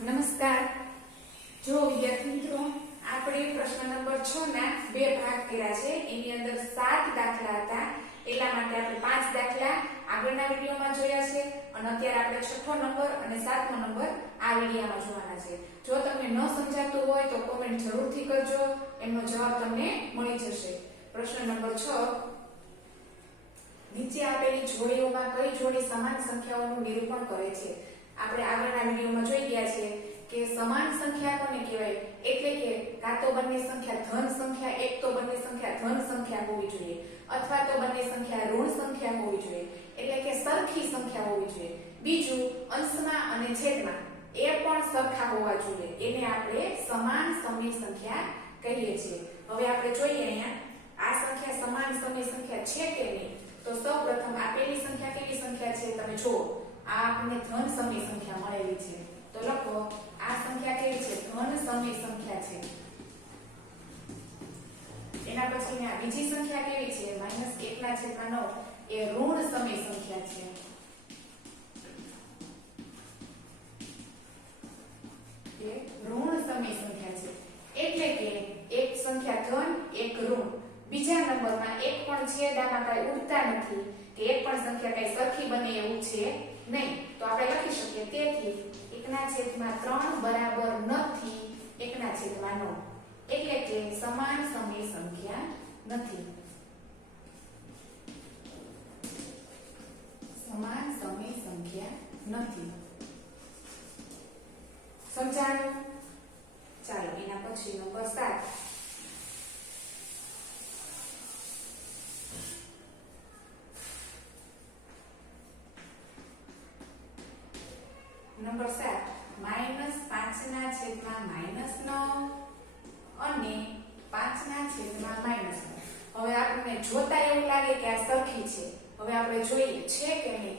નમસ્કાર. જો વિદ્યાર્થી મિત્રો, આપણે પ્રશ્ન નંબર 6 ના બે ભાગ કર્યા છે. એની અંદર 7 દાખલા હતા. એટલા માટે આપણે 5 દાખલા આગળના વિડિયોમાં જોયા છે અને અત્યારે આપણે 6ઠો નંબર અને 7મો નંબર આ વિડિયોમાં જોવાના છે. જો તમને ન સમજાતું હોય તો કોમેન્ટ જરૂરથી કરજો, એનો જવાબ તમને મળી જશે. પ્રશ્ન નંબર 6, નીચે આપેલી જોડીઓમાં કઈ જોડી સમાન સંખ્યાઓનું નિરૂપણ કરે છે? આપણે આગળના વિડિયોમાં જોઈ ગયા છે કે સમાન સંખ્યા કોને કહેવાય? એટલે કે કાં તો બંને સંખ્યા ધન સંખ્યા, એક તો બંને સંખ્યા ધન સંખ્યા હોવી જોઈએ, અથવા તો બંને સંખ્યા ઋણ સંખ્યા હોવી જોઈએ, એટલે કે સરખી સંખ્યા હોવી જોઈએ. બીજું, અંશમાં અને છેદમાં એ પણ સરખા હોવા જોઈએ. એને આપણે સમાન સમય સંખ્યા કહીએ છીએ. હવે આપણે જોઈએ અહીંયા આ સંખ્યા સમાન સમય સંખ્યા છે કે નહીં. તો સૌપ્રથમ આપેલી સંખ્યા કેવી સંખ્યા છે તમે જુઓ. આ આપણને ધન સમય સંખ્યા મળેલી છે. તો લખો આ સંખ્યા કેવી છે? ધન સમય સંખ્યા છે. એના પછી આ બીજી સંખ્યા કેવી છે? -1/9 એ ઋણ સમય સંખ્યા છે. એ ઋણ સમય સંખ્યા છે. એટલે કે એક સંખ્યા ધન, એક ઋણ. બીજા નંબરમાં એક પણ છેદામાં કઈ ઉડતા નથી કે એક પણ સંખ્યા કઈ સરખી બને એવું છે નહીં. તો આપણે લખી શકીએ તેથી 1/3 બરાબર નથી 1/9, એટલે કે સમાન સમય સંખ્યા નથી. સમાન સમય સંખ્યા નથી. સમજાણું? ચાલો એના પછી નંબર 7. નંબર 7, -5/9 અને 5/9. હવે આપણને જોતા એવું લાગે કે આ સરખી છે. હવે આપણે જોઈએ છે કે નહીં.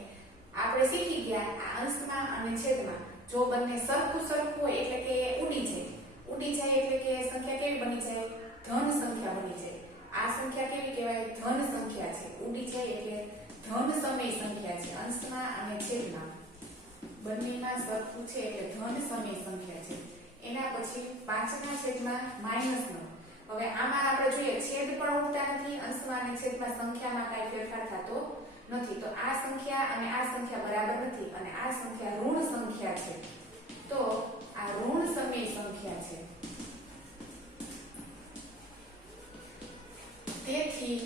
આપણે શીખી ગયા આ અંશમાં અને છેદમાં જો બંને સરખું હોય એટલે કે ઉડી જાય એટલે કે સંખ્યા કેવી બની જાય? ધન સંખ્યા બની જાય. આ સંખ્યા કેવી કહેવાય? ધન સંખ્યા છે. ઉડી જાય એટલે ધન સમય સંખ્યા છે. અંશમાં અને છેદમાં બંનેમાં સરખું છે એટલે ધન સમય સંખ્યા છે. એના પછી 5/9. હવે આમાં આપણે જોઈએ છેદ પણ ઉડતા નથી, અંશમાં અને છેદમાં સંખ્યામાં કાંઈ ફેરફાર થતો નથી. તો આ સંખ્યા અને આ સંખ્યા બરાબર નથી અને આ સંખ્યા ઋણ સંખ્યા છે. તો આ ઋણ સમય સંખ્યા છે. તેથી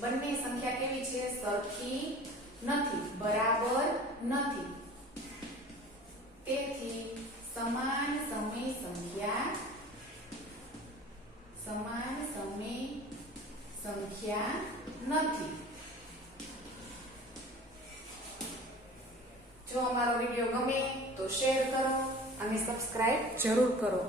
બંને સંખ્યા કેવી છે? સરખી નથી, બરાબર નથી. તેથી સમાન સમય સંખ્યા નથી. જો અમારો વિડિયો ગમે તો શેર કરો અને સબસ્ક્રાઇબ જરૂર કરો.